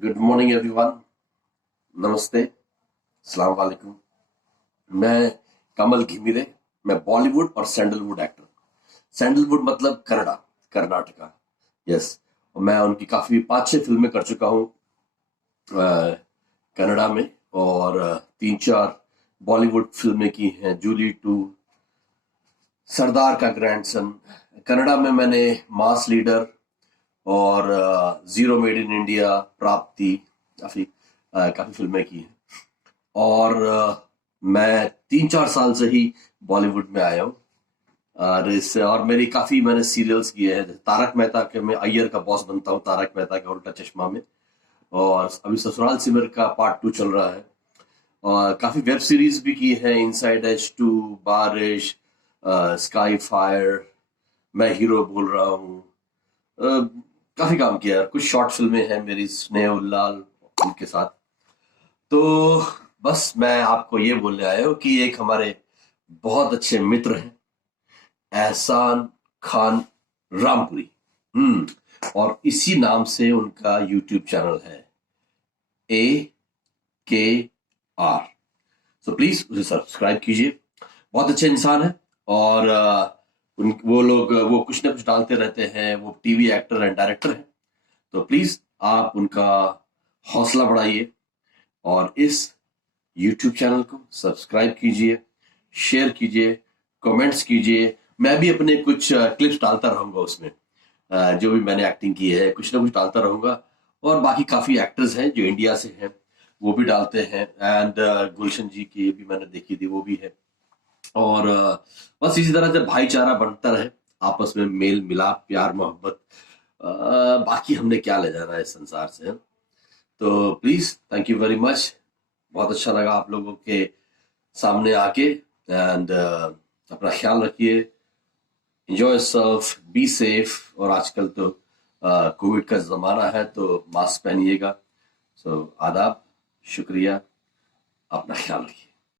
Good morning everyone, नमस्ते, अस्सलाम वालेकुम। मैं कमल घिमिरे, मैं बॉलीवुड और सैंडलवुड एक्टर। सैंडलवुड मतलब कनाडा, कर्नाटका। यस, और मैं उनकी काफी 5-6 फिल्में कर चुका हूँ कनाडा में, और 3-4 बॉलीवुड फिल्में की हैं। जूली 2, सरदार का ग्रैंडसन। कनाडा में मैंने मास लीडर और जीरो मेड इन इंडिया, प्राप्ति, काफी फिल्में की हैं। और मैं 3-4 साल से ही बॉलीवुड में आया हूँ। और मेरी काफी मैंने सीरियल्स किए हैं। तारक मेहता के मैं अय्यर का बॉस बनता हूँ, तारक मेहता का उल्टा चश्मा में। और अभी ससुराल सिमर का पार्ट 2 चल रहा है। और काफी वेब सीरीज भी की है, इनसाइड H2, बारिश, स्काई फायर, मैं हीरो बोल रहा हूँ। काफी काम किया है। कुछ शॉर्ट फिल्में हैं मेरी स्नेह उल्लाल उनके साथ। तो बस मैं आपको ये बोलने आया हूँ कि एक हमारे बहुत अच्छे मित्र हैं, एहसान खान रामपुरी। और इसी नाम से उनका यूट्यूब चैनल है, AKR। सो प्लीज उसे सब्सक्राइब कीजिए। बहुत अच्छे इंसान है। और वो कुछ ना कुछ डालते रहते हैं। वो टीवी एक्टर एंड डायरेक्टर हैं। तो प्लीज आप उनका हौसला बढ़ाइए और इस यूट्यूब चैनल को सब्सक्राइब कीजिए, शेयर कीजिए, कमेंट्स कीजिए। मैं भी अपने कुछ क्लिप्स डालता रहूंगा उसमें, जो भी मैंने एक्टिंग की है कुछ ना कुछ डालता रहूंगा। और बाकी काफी एक्टर्स हैं जो इंडिया से हैं, वो भी डालते हैं। एंड गुलशन जी की भी मैंने देखी थी, वो भी है। और बस इसी तरह से भाईचारा बनता रहे, आपस में मेल मिलाप, प्यार मोहब्बत। बाकी हमने क्या ले जाना है इस संसार से। तो please, thank you very much. बहुत अच्छा लगा आप लोगों के सामने आके। एंड अपना ख्याल रखिए, एंजॉय योरसेल्फ, बी सेफ। और आजकल तो कोविड का जमाना है, तो मास्क पहनिएगा। सो आदाब, शुक्रिया, अपना ख्याल रखिए।